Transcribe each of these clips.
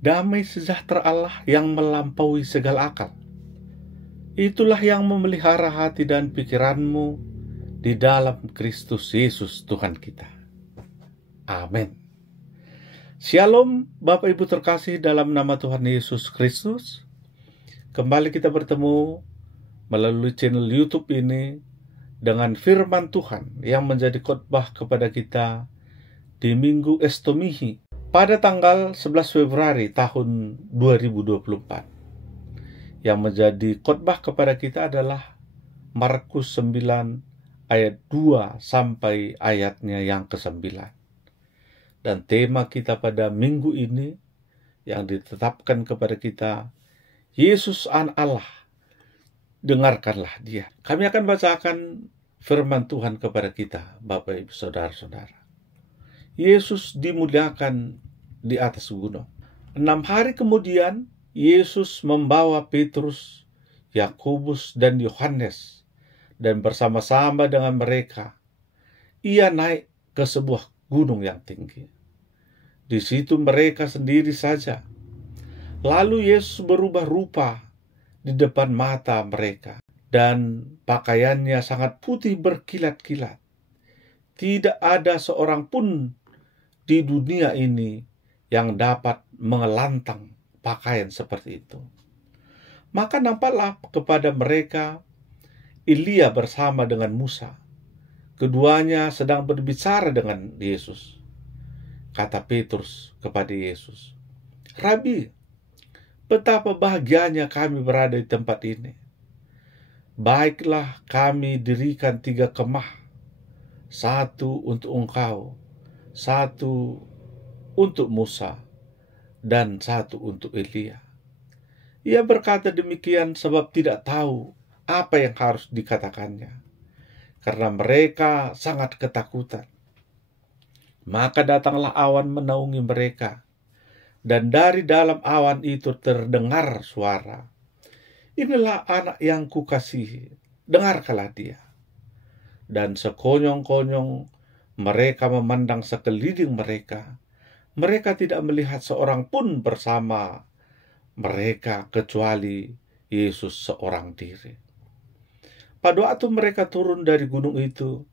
Damai sejahtera Allah yang melampaui segala akal, itulah yang memelihara hati dan pikiranmu di dalam Kristus Yesus Tuhan kita. Amin. Shalom Bapak Ibu terkasih dalam nama Tuhan Yesus Kristus. Kembali kita bertemu melalui channel YouTube ini dengan firman Tuhan yang menjadi khotbah kepada kita di Minggu Estomihi pada tanggal 11 Februari tahun 2024. Yang menjadi khotbah kepada kita adalah Markus 9 ayat 2 sampai ayatnya yang ke-9. Dan tema kita pada minggu ini yang ditetapkan kepada kita, Yesus Anak Allah, dengarkanlah Dia. Kami akan bacakan firman Tuhan kepada kita, Bapak Ibu Saudara-saudara. Yesus dimuliakan di atas gunung. 6 hari kemudian, Yesus membawa Petrus, Yakobus, dan Yohanes, dan bersama-sama dengan mereka, Ia naik ke sebuah gunung yang tinggi. Di situ mereka sendiri saja. Lalu Yesus berubah rupa di depan mata mereka, dan pakaiannya sangat putih berkilat-kilat. Tidak ada seorang pun di dunia ini yang dapat mengelantang pakaian seperti itu. Maka nampaklah kepada mereka Elia bersama dengan Musa. Keduanya sedang berbicara dengan Yesus. Kata Petrus kepada Yesus, "Rabi, betapa bahagianya kami berada di tempat ini. Baiklah kami dirikan 3 kemah, 1 untuk engkau, 1 untuk Musa, dan 1 untuk Elia." Ia berkata demikian sebab tidak tahu apa yang harus dikatakannya, karena mereka sangat ketakutan. Maka datanglah awan menaungi mereka, dan dari dalam awan itu terdengar suara, "Inilah anak yang kukasihi, dengarkanlah dia." Dan sekonyong-konyong mereka memandang sekeliling mereka. Mereka tidak melihat seorang pun bersama mereka kecuali Yesus seorang diri. Pada waktu mereka turun dari gunung itu,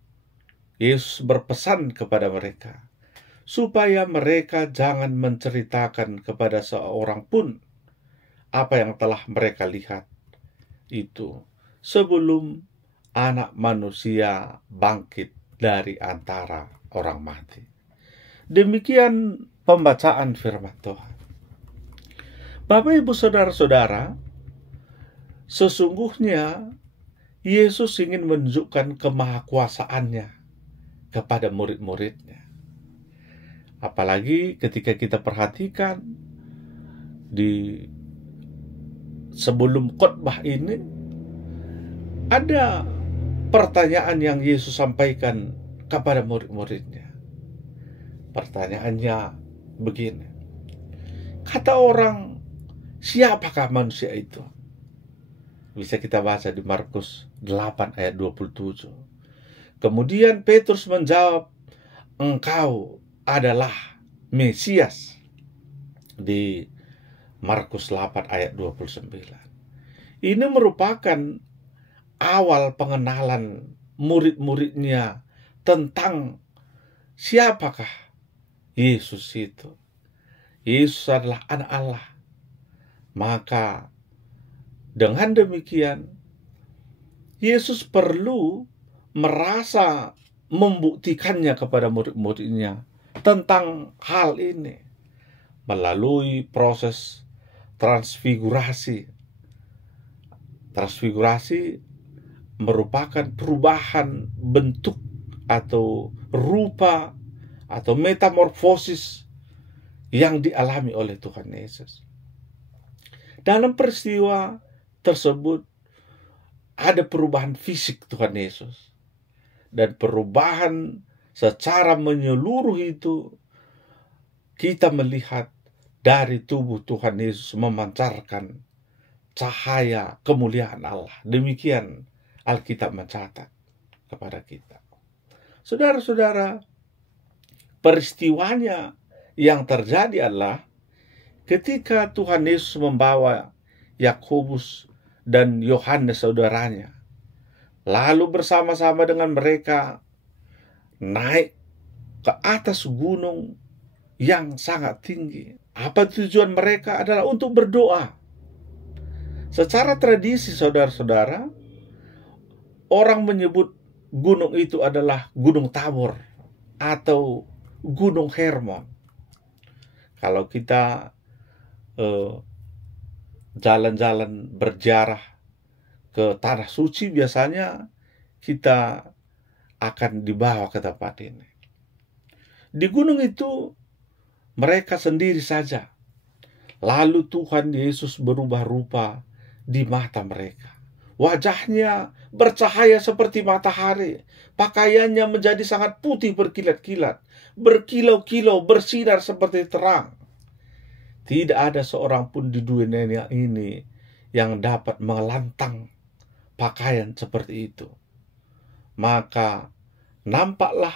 Yesus berpesan kepada mereka supaya mereka jangan menceritakan kepada seorang pun apa yang telah mereka lihat itu sebelum Anak Manusia bangkit dari antara orang mati. Demikian pembacaan firman Tuhan. Bapak Ibu Saudara-saudara, sesungguhnya Yesus ingin menunjukkan kemahakuasaannya kepada murid-muridnya. Apalagi ketika kita perhatikan di sebelum khotbah ini, ada pertanyaan yang Yesus sampaikan kepada murid-muridnya. Pertanyaannya begini, kata orang, siapakah manusia itu? Bisa kita baca di Markus 8 ayat 27. Kemudian Petrus menjawab, "Engkau adalah Mesias," di Markus 8 ayat 29. Ini merupakan awal pengenalan murid-muridnya tentang siapakah Yesus itu. Yesus adalah Anak Allah. Maka dengan demikian, Yesus perlu merasa membuktikannya kepada murid-muridnya tentang hal ini melalui proses transfigurasi. Transfigurasi merupakan perubahan bentuk atau rupa atau metamorfosis yang dialami oleh Tuhan Yesus. Dalam peristiwa tersebut ada perubahan fisik Tuhan Yesus, dan perubahan secara menyeluruh itu kita melihat dari tubuh Tuhan Yesus memancarkan cahaya kemuliaan Allah. Demikian Alkitab mencatat kepada kita. Saudara-saudara, peristiwanya yang terjadi adalah ketika Tuhan Yesus membawa Yakobus dan Yohanes saudaranya, lalu bersama-sama dengan mereka naik ke atas gunung yang sangat tinggi. Apa tujuan mereka? Adalah untuk berdoa. Secara tradisi, saudara-saudara, orang menyebut gunung itu adalah Gunung Tabor atau Gunung Hermon. Kalau kita jalan-jalan berziarah ke Tanah Suci, biasanya kita akan dibawa ke tempat ini. Di gunung itu mereka sendiri saja. Lalu Tuhan Yesus berubah rupa di mata mereka. Wajahnya bercahaya seperti matahari. Pakaiannya menjadi sangat putih berkilat-kilat. Berkilau-kilau, bersinar seperti terang. Tidak ada seorang pun di dunia ini yang dapat mengelantang pakaian seperti itu. Maka nampaklah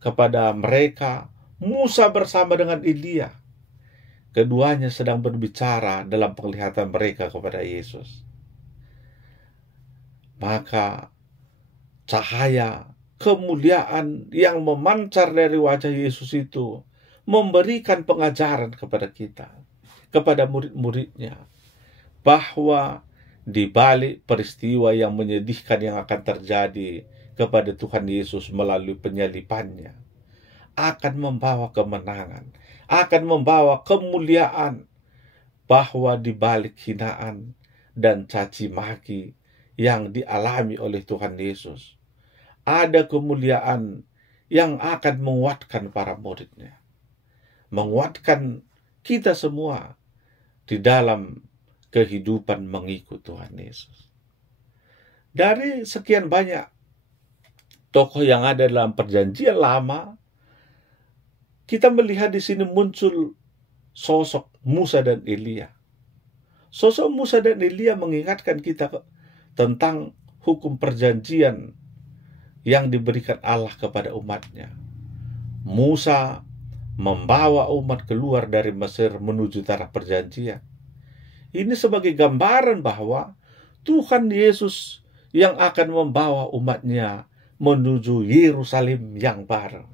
kepada mereka Musa bersama dengan Elia. Keduanya sedang berbicara dalam penglihatan mereka kepada Yesus. Maka cahaya kemuliaan yang memancar dari wajah Yesus itu memberikan pengajaran kepada kita, kepada murid-muridnya, bahwa di balik peristiwa yang menyedihkan yang akan terjadi kepada Tuhan Yesus melalui penyalibannya, akan membawa kemenangan, akan membawa kemuliaan, bahwa di balik hinaan dan caci maki yang dialami oleh Tuhan Yesus, ada kemuliaan yang akan menguatkan para muridnya, menguatkan kita semua di dalam kehidupan mengikut Tuhan Yesus. Dari sekian banyak tokoh yang ada dalam Perjanjian Lama, kita melihat di sini muncul sosok Musa dan Elia. Sosok Musa dan Elia mengingatkan kita tentang hukum perjanjian yang diberikan Allah kepada umatnya. Musa membawa umat keluar dari Mesir menuju tanah perjanjian. Ini sebagai gambaran bahwa Tuhan Yesus yang akan membawa umatnya menuju Yerusalem yang baru.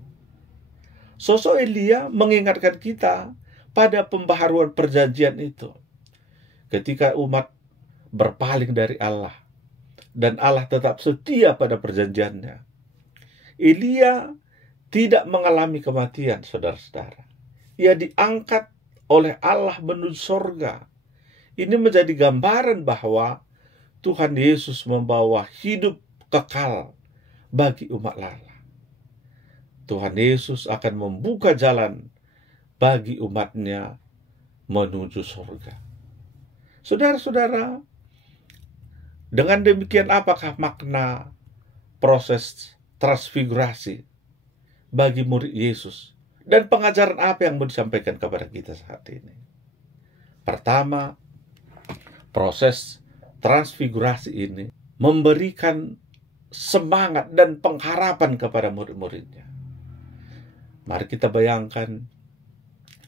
Sosok Elia mengingatkan kita pada pembaharuan perjanjian itu. Ketika umat berpaling dari Allah, dan Allah tetap setia pada perjanjiannya, Elia tidak mengalami kematian, saudara-saudara. Ia diangkat oleh Allah menuju sorga. Ini menjadi gambaran bahwa Tuhan Yesus membawa hidup kekal bagi umat Allah. Tuhan Yesus akan membuka jalan bagi umatnya menuju surga. Saudara-saudara, dengan demikian apakah makna proses transfigurasi bagi murid Yesus? Dan pengajaran apa yang mau disampaikan kepada kita saat ini? Pertama, proses transfigurasi ini memberikan semangat dan pengharapan kepada murid-muridnya. Mari kita bayangkan,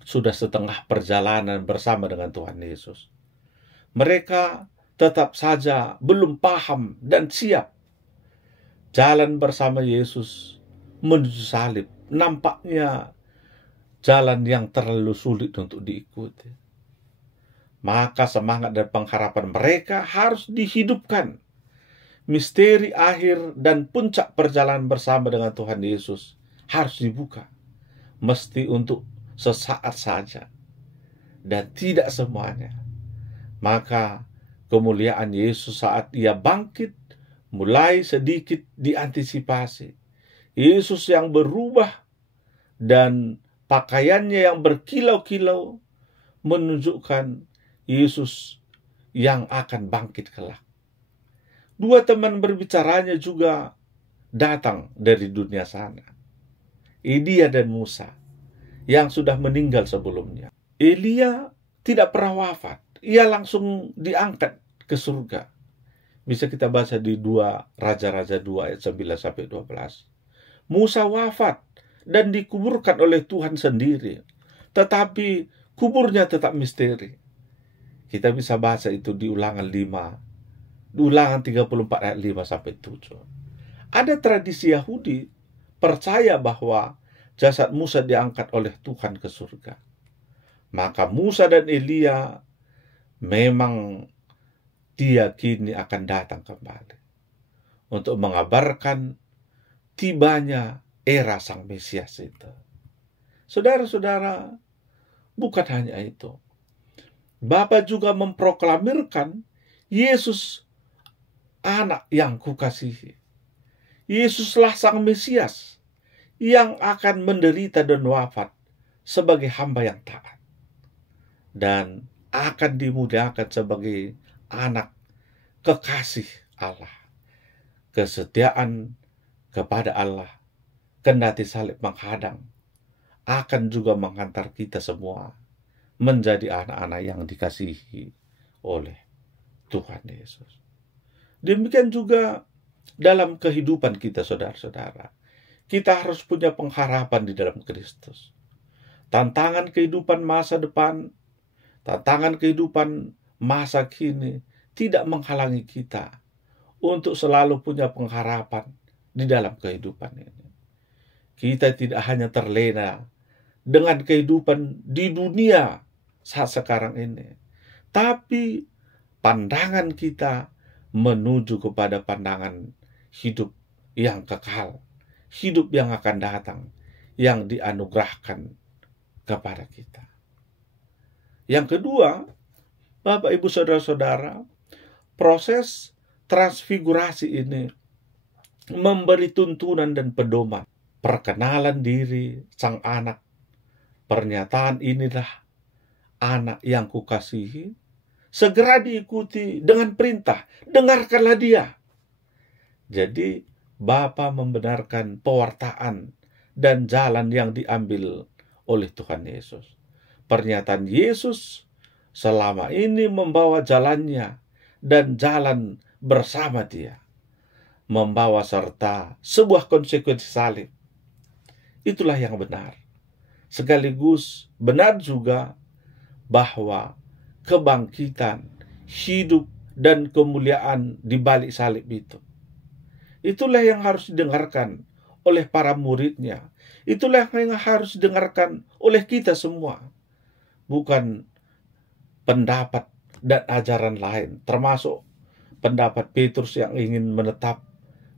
sudah setengah perjalanan bersama dengan Tuhan Yesus. Mereka tetap saja belum paham dan siap jalan bersama Yesus menuju salib. Nampaknya jalan yang terlalu sulit untuk diikuti. Maka semangat dan pengharapan mereka harus dihidupkan. Misteri akhir dan puncak perjalanan bersama dengan Tuhan Yesus harus dibuka. Mesti untuk sesaat saja dan tidak semuanya. Maka kemuliaan Yesus saat ia bangkit mulai sedikit diantisipasi. Yesus yang berubah dan pakaiannya yang berkilau-kilau menunjukkan Yesus yang akan bangkit kelak. Dua teman berbicaranya juga datang dari dunia sana. Elia dan Musa yang sudah meninggal sebelumnya. Elia tidak pernah wafat. Ia langsung diangkat ke surga. Bisa kita baca di 2 Raja-Raja 2 ayat 9-12. Musa wafat dan dikuburkan oleh Tuhan sendiri. Tetapi kuburnya tetap misteri. Kita bisa baca itu di Ulangan 34 ayat 5 sampai 7. Ada tradisi Yahudi percaya bahwa jasad Musa diangkat oleh Tuhan ke surga. Maka Musa dan Elia memang diyakini akan datang kembali untuk mengabarkan tibanya era Sang Mesias itu. Saudara-saudara, bukan hanya itu. Bapa juga memproklamirkan Yesus anak yang kukasihi. Yesuslah Sang Mesias yang akan menderita dan wafat sebagai hamba yang taat. Dan akan dimuliakan sebagai anak kekasih Allah. Kesetiaan kepada Allah, kendati salib menghadang, akan juga menghantar kita semua menjadi anak-anak yang dikasihi oleh Tuhan Yesus. Demikian juga dalam kehidupan kita, saudara-saudara. Kita harus punya pengharapan di dalam Kristus. Tantangan kehidupan masa depan, tantangan kehidupan masa kini tidak menghalangi kita untuk selalu punya pengharapan di dalam kehidupan ini. Kita tidak hanya terlena dengan kehidupan di dunia saat sekarang ini, tapi pandangan kita menuju kepada pandangan hidup yang kekal, hidup yang akan datang, yang dianugerahkan kepada kita. Yang kedua, Bapak, Ibu, Saudara-saudara, proses transfigurasi ini memberi tuntunan dan pedoman. Perkenalan diri Sang Anak, pernyataan inilah anak yang kukasihi, segera diikuti dengan perintah, dengarkanlah dia. Jadi Bapa membenarkan pewartaan dan jalan yang diambil oleh Tuhan Yesus. Pernyataan Yesus selama ini membawa jalannya dan jalan bersama dia, membawa serta sebuah konsekuensi salib. Itulah yang benar. Sekaligus benar juga bahwa kebangkitan, hidup, dan kemuliaan di balik salib itu. Itulah yang harus didengarkan oleh para muridnya. Itulah yang harus didengarkan oleh kita semua. Bukan pendapat dan ajaran lain, termasuk pendapat Petrus yang ingin menetap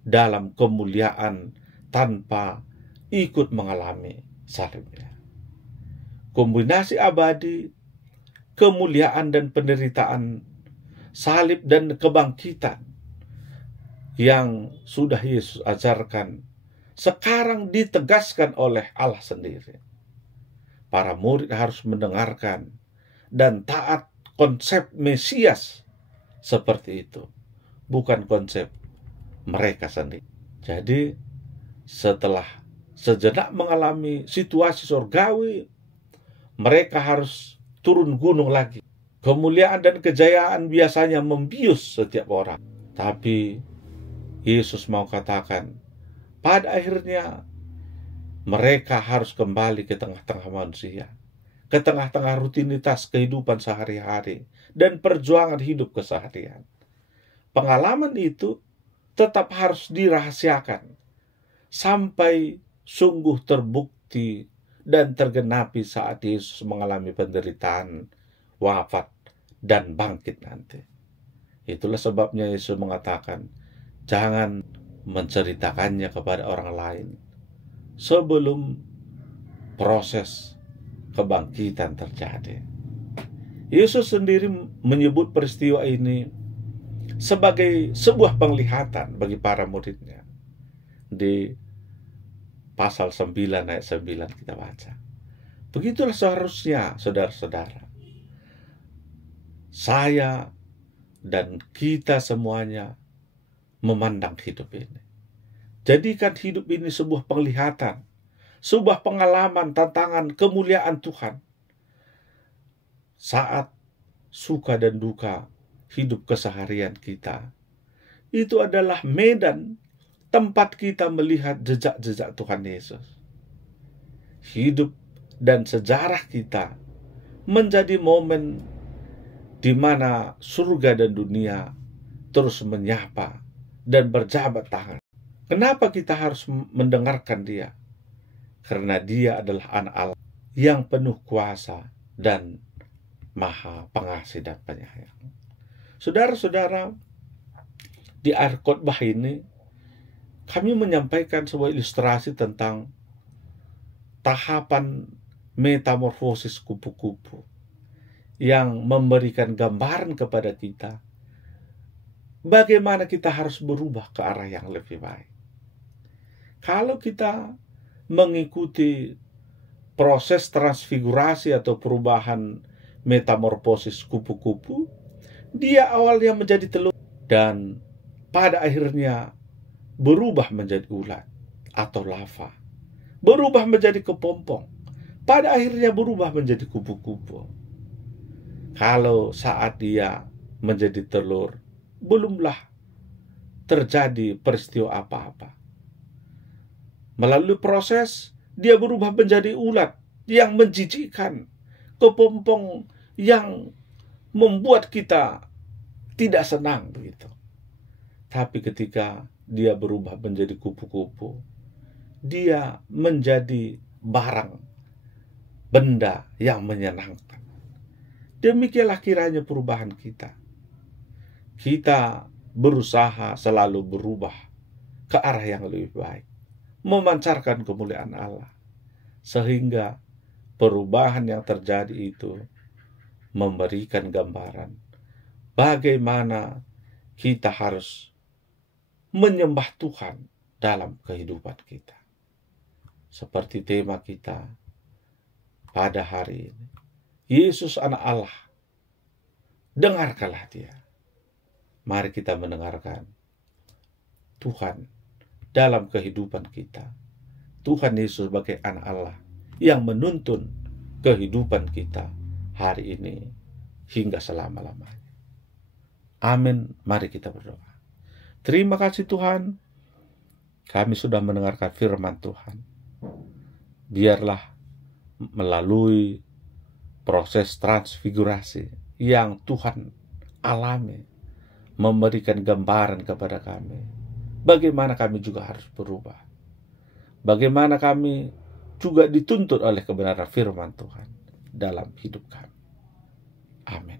dalam kemuliaan tanpa ikut mengalami salibnya. Kombinasi abadi, kemuliaan dan penderitaan, salib dan kebangkitan yang sudah Yesus ajarkan sekarang ditegaskan oleh Allah sendiri. Para murid harus mendengarkan dan taat konsep Mesias seperti itu, bukan konsep mereka sendiri. Jadi setelah sejenak mengalami situasi surgawi, mereka harus turun gunung lagi. Kemuliaan dan kejayaan biasanya membius setiap orang. Tapi Yesus mau katakan, pada akhirnya mereka harus kembali ke tengah-tengah manusia, ke tengah-tengah rutinitas kehidupan sehari-hari dan perjuangan hidup keseharian. Pengalaman itu tetap harus dirahasiakan sampai sungguh terbukti dan tergenapi saat Yesus mengalami penderitaan, wafat, dan bangkit nanti. Itulah sebabnya Yesus mengatakan, jangan menceritakannya kepada orang lain sebelum proses kebangkitan terjadi. Yesus sendiri menyebut peristiwa ini sebagai sebuah penglihatan bagi para muridnya. Di pasal 9 ayat 9 kita baca. Begitulah seharusnya, saudara-saudara, saya dan kita semuanya memandang hidup ini. Jadikan hidup ini sebuah penglihatan, sebuah pengalaman, tantangan, kemuliaan Tuhan. Saat suka dan duka hidup keseharian kita, itu adalah medan tempat kita melihat jejak-jejak Tuhan Yesus. Hidup dan sejarah kita menjadi momen di mana surga dan dunia terus menyapa dan berjabat tangan. Kenapa kita harus mendengarkan Dia? Karena Dia adalah anak Allah yang penuh kuasa dan maha pengasih dan penyayang. Saudara-saudara, di akhir khotbah ini kami menyampaikan sebuah ilustrasi tentang tahapan metamorfosis kupu-kupu yang memberikan gambaran kepada kita bagaimana kita harus berubah ke arah yang lebih baik. Kalau kita mengikuti proses transfigurasi atau perubahan metamorfosis kupu-kupu, dia awalnya menjadi telur dan pada akhirnya berubah menjadi ulat atau lava, berubah menjadi kepompong, pada akhirnya berubah menjadi kupu-kupu. Kalau saat dia menjadi telur, belumlah terjadi peristiwa apa-apa. Melalui proses, dia berubah menjadi ulat yang menjijikkan, kepompong yang membuat kita tidak senang begitu. Tapi ketika dia berubah menjadi kupu-kupu, dia menjadi barang, benda yang menyenangkan. Demikianlah kiranya perubahan kita. Kita berusaha selalu berubah ke arah yang lebih baik, memancarkan kemuliaan Allah, sehingga perubahan yang terjadi itu memberikan gambaran bagaimana kita harus menyembah Tuhan dalam kehidupan kita. Seperti tema kita pada hari ini, Yesus anak Allah, dengarkanlah Dia. Mari kita mendengarkan Tuhan dalam kehidupan kita. Tuhan Yesus sebagai anak Allah yang menuntun kehidupan kita hari ini hingga selama-lamanya. Amin. Mari kita berdoa. Terima kasih Tuhan, kami sudah mendengarkan firman Tuhan. Biarlah melalui proses transfigurasi yang Tuhan alami, memberikan gambaran kepada kami bagaimana kami juga harus berubah, bagaimana kami juga dituntut oleh kebenaran firman Tuhan dalam hidup kami. Amin.